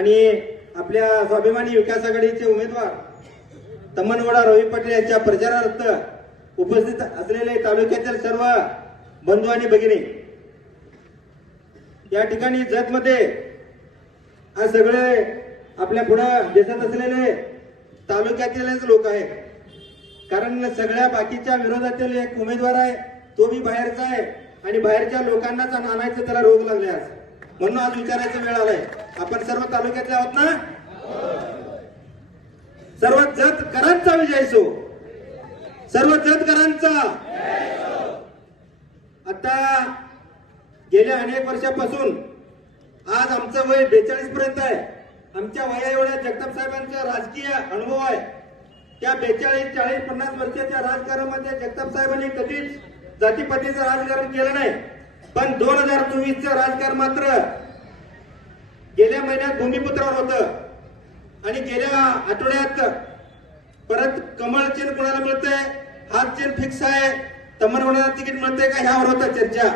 आणि आपल्या स्वाभिमानी विकास आघाडीचे उमेदवार तमनवडा रवी पटेल यांच्या प्रचारार्थ उपस्थित असलेले तालुक्यातील सर्व बंधू आणि भगिनी या ठिकाणी मध्ये आज सगळे आपल्या पुढं दिसत असलेले तालुक्यातीलच लोक आहेत कारण सगळ्या बाकीच्या विरोधातील एक उमेदवार आहे तो बी बाहेरचा आहे आणि बाहेरच्या लोकांनाच आणायचं त्याला रोग लागले असं म्हणून आज विचारायचा वेळ आलाय आपण सर्व तालुक्यातले आहोत ना सर्व जतकरांचा विजय सो सर्व जतकरांचा आता गेल्या अनेक वर्षापासून आज आमचं वय बेचाळीस पर्यंत आहे आमच्या वया एवढ्या जगताप साहेबांचा राजकीय अनुभव आहे त्या बेचाळीस चाळीस पन्नास वर्षाच्या राजकारणामध्ये जगताप साहेबांनी कधीच जातीपातीचं राजकारण केलं नाही पण दोन हजार च राजकारण मात्र गेल्या महिन्यात भूमिपुत्रावर होत आणि गेल्या आठवड्यात परत कमळ चेन कोणाला मिळतंय हात चेन फिक्स आहे तमनवणाला तिकीट मिळतंय का ह्यावर होता चर्चा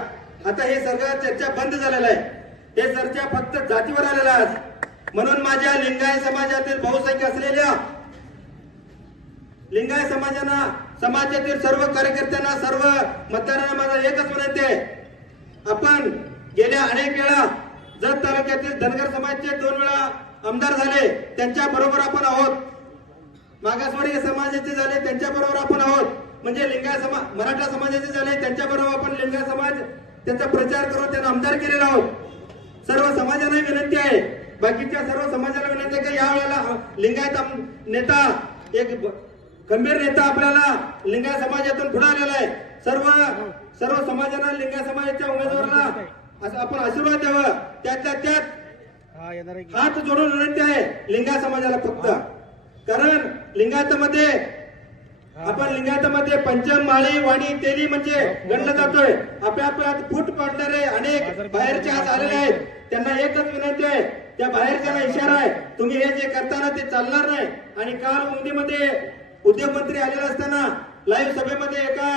आता हे सगळं चर्चा बंद झालेलं आहे हे चर्चा फक्त जातीवर आलेला आज म्हणून माझ्या लिंगाय समाजातील बहुसंख्य असलेल्या लिंगाय समाजाना समाजातील सर्व कार्यकर्त्यांना सर्व मतदारांना माझा एकच म्हणते आपण गेल्या अनेक वेळा जत तालुक्यातील धनगर समाजचे दोन वेळा आमदार झाले त्यांच्या बरोबर आपण आहोत मागासवाडी समाजाचे झाले त्यांच्या बरोबर आपण आहोत म्हणजे लिंगाय समाज मराठा समाजाचे झाले त्यांच्या बरोबर आपण लिंगाय समाज त्यांचा प्रचार करून त्यांना आमदार केलेला आहोत सर्व समाजाला विनंती आहे बाकीच्या सर्व समाजाला विनंती आहे की या वेळेला लिंगायत नेता एक गंभीर नेता आपल्याला लिंगाय समाजातून पुढे आलेला आहे सर्व सर्व समाजाना लिंग समाजाच्या उमेदवाराला असं आपण आशीर्वाद द्यावा त्यातल्या त्यात हात जोडून विनंती आहे लिंगा समाजाला फक्त कारण लिंगायतमध्ये आपण लिंगायतमध्ये पंचम माळी वाणी तेली म्हणजे गणलं जातोय आपल्या फुट फूट पाडणारे अनेक बाहेरचे हात आलेले आहेत त्यांना एकच विनंती आहे त्या बाहेरच्याला इशारा आहे तुम्ही हे जे करताना ते चालणार नाही आणि काल उमदीमध्ये मंत्री आलेले असताना लाईव्ह सभेमध्ये एका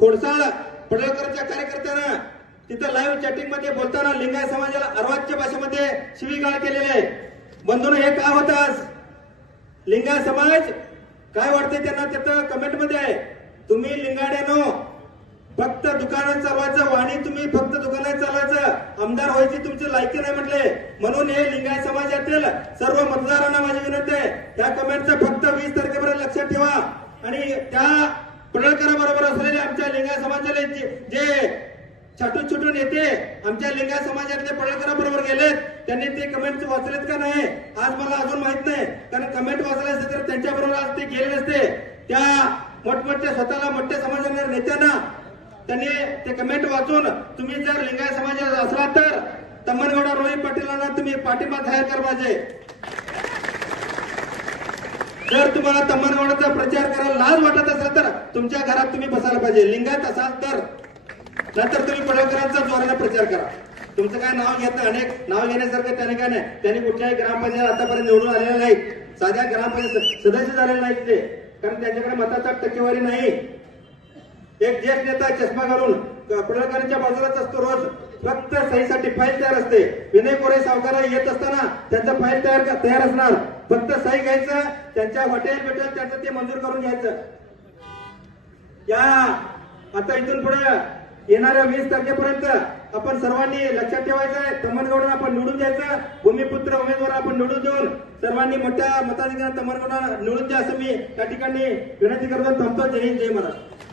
खोडसाळ पडळकरच्या कार्यकर्त्यांना तिथं लाईव्ह चॅटिंग मध्ये बोलताना लिंगाय समाजाला अर्वाच्य भाषेमध्ये शिवीगाळ केलेले आहे बंधून हे का होत लिंगाय समाज काय वाटते त्यांना त्याचं कमेंट मध्ये आहे तुम्ही लिंगाड्यानो फक्त दुकानात चालवायचं वाणी तुम्ही फक्त दुकानात चालवायचं आमदार व्हायची तुमची लायकी नाही म्हटले म्हणून हे लिंगाय समाजातील सर्व मतदारांना माझी विनंती आहे त्या कमेंटचं फक्त वीस तारखेपर्यंत लक्षात ठेवा आणि त्या कुडळकराबरोबर असलेले आमच्या लिंगाय समाजाला जे छाटून छुटून येते आमच्या लिंगाय समाजातले बरोबर गेलेत त्यांनी ते कमेंट वाचलेत का नाही आज मला अजून माहित नाही कारण कमेंट वाचले असते तर त्यांच्याबरोबर आज ते गेले नसते त्या मोठमोठ्या स्वतःला मोठ्या समाजाने नेत्यांना त्यांनी ते कमेंट वाचून तुम्ही जर लिंगाय समाजात असला तर तमनगौडा रोहित पाटीलांना तुम्ही पाठिंबा जाहीर माझे जर तुम्हाला तमनगोणाचा प्रचार करायला लाज वाटत असेल तर तुमच्या घरात तुम्ही बसायला पाहिजे लिंगायत असाल तर नंतर तुम्ही पडळकरांचा जोराने प्रचार करा तुमचं काय नाव घेत अनेक नाव घेण्यासारखं त्याने काय नाही त्यांनी कुठल्याही ग्रामपंचायत आतापर्यंत निवडून आलेले नाही साध्या ग्रामपंचायत सदस्य झालेले नाहीत ते कारण त्यांच्याकडे मताचा टक्केवारी नाही एक ज्येष्ठ नेता चष्मा घालून पडळकरांच्या बाजूलाच असतो रोज फक्त साठी फाईल तयार असते विनय कोरे सावकार येत असताना त्यांचा फाईल तयार तयार असणार फक्त सही घ्यायचं त्यांच्या हॉटेल भेटेल त्यांचं ते मंजूर करून घ्यायचं या आता इथून पुढे येणाऱ्या वीस तारखेपर्यंत आपण सर्वांनी लक्षात ठेवायचं आहे आपण निवडून द्यायचं भूमिपुत्र उमेदवार आपण निवडून देऊन सर्वांनी मोठ्या मताधिकार तमनगौडा निवडून द्या असं मी त्या ठिकाणी विनंती करतो थांबतो जय हिंद जय महाराष्ट्र